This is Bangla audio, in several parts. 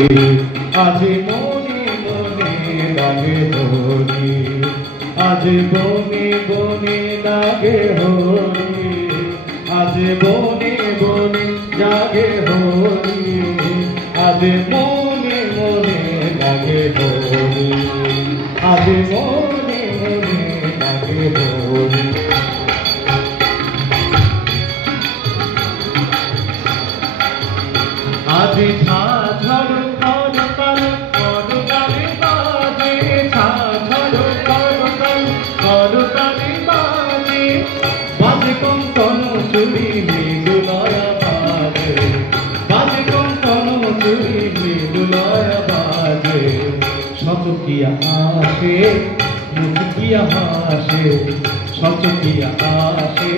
आज मने मने लागे होली, आज बने बने लागे होली, आज बने बने जागे होली, आज मने मने लागे होली, आज मने मने लागे होली। आज झाझड़ सचकिया आसे मुचकिया हासे, सचकिया आसे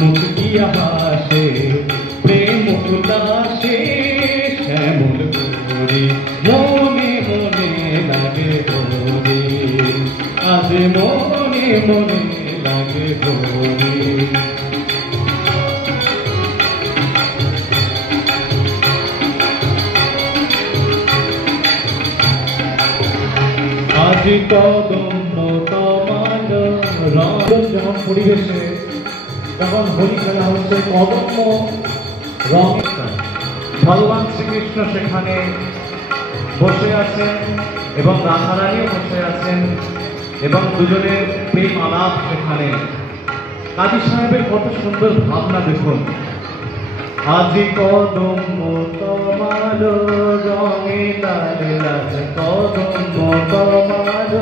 मुचकिया हासे, प्रेम उल्लासे श्यामल गोरी, मने मने लागे होली, आज मने मने लागे होली। आज কদম্ব তমাল রঙ যেমন পরিবেশে তখন হোলি খেলা হচ্ছে কদম্ব রঙ। ভগবান শ্রীকৃষ্ণ সেখানে বসে আছেন এবং রাধারানীও বসে আছেন এবং দুজনের প্রেম আলাপ সেখানে। কাজী সাহেবের কত সুন্দর ভাবনা দেখুন। আজি কদম্ব তমাল রঙে লাল লাল, কদম্ব তমাল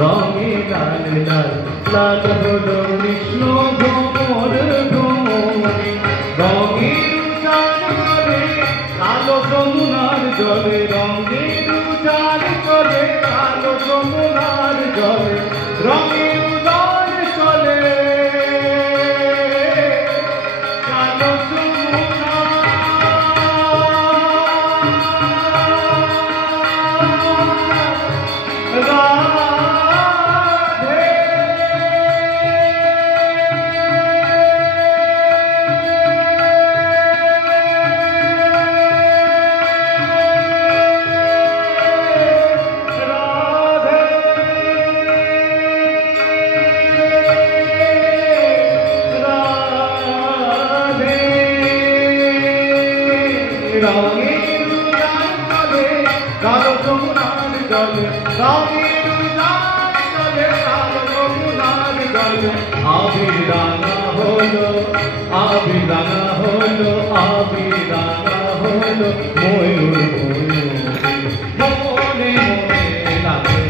রঙে লাল লাল, লাল হলো কৃষ্ণ ভ্রমর ভ্রমরে, রঙের উজান চলে কালো যমুনার জলে, রঙের উজান চলে কালো যমুনার জলে, রঙের উজান চলে কালো রঙের উজান চলে কালো যমুনার জলে, রঙের উজান চলে কালো যমুনার জলে। আবির রাঙা হলো, আবির রাঙা হলো, আবির রাঙা হলো ময়ূর ময়ূর, মনে মনে লাগে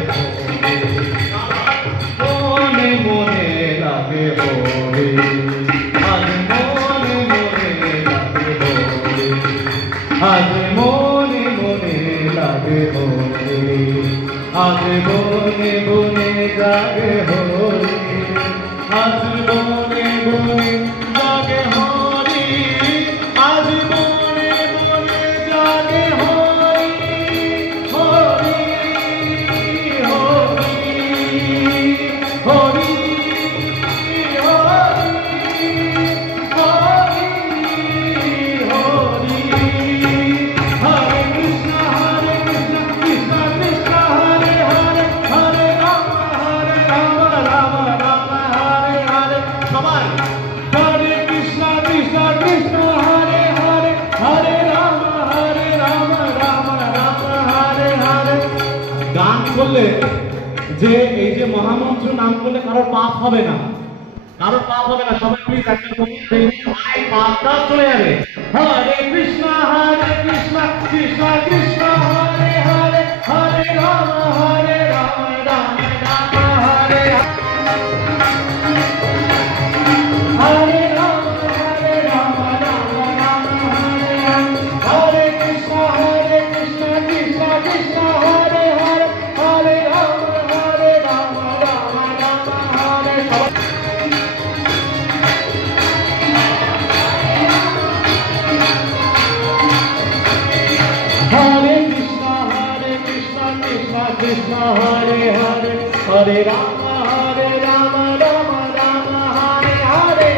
মনে মনে লাগে হোলি, আজ মনে মনে লাগে হোলি, আজ মনে মনে লাগে হোলি, আজ বনে বনে জাগে হোলি, আজ বনে বনে জাগে হোলি, আজ বনে বনে জাগে হোলি, হোলি হোলি হোলি গান করলে যে এই যে মহামন্ত্র নাম করলে কারোর পাপ হবে না, কারোর পাপ হবে না। সবাই প্লিজ একটা পাপটা চলে যাবে। হরে কৃষ্ণ কৃষ্ণ কৃষ্ণ হরে হরে, হরে রাম রাম রাম হরে হরে রাম রাম রাম হরে হরে, কৃষ্ণ কৃষ্ণ কৃষ্ণ হরে হরে, হরে রাম রাম রাম হরে। हरे कृष्ण कृष्ण कृष्ण हरे हरे, हरे राम राम राम हरे हरे।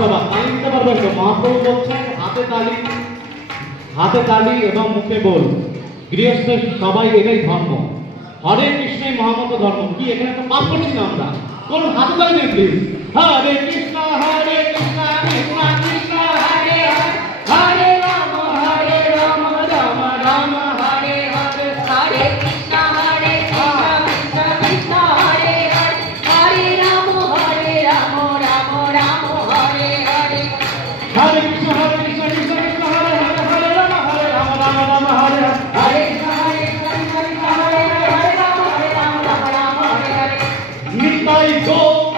সভা তালি দিতে পারবেন তো? মহাপ্রভু বলছেন হাতে তালি এবং মুখে বল। গৃহস্থ সবাই এটাই ধর্ম। হরে কৃষ্ণই মহামত ধর্ম। কি এখানে তো পাপ করছি না আমরা? কোন হাতে তালি দিন প্লিজ। হরে কৃষ্ণ কৃষ্ণ কৃষ্ণ হরে হরে, হরে রাম রাম রাম হরে হরে। हरे कृष्णा कृष्ण कृष्ण हरे हरे, हरे राम राम राम हरे हरे। हरे कृष्ण कृष्ण कृष्ण हरे हरे, हरे राम राम हरे हरे। हरे कृष्ण कृष्ण हरे हरे, हरे राम राम हरे हरे। निताई गौर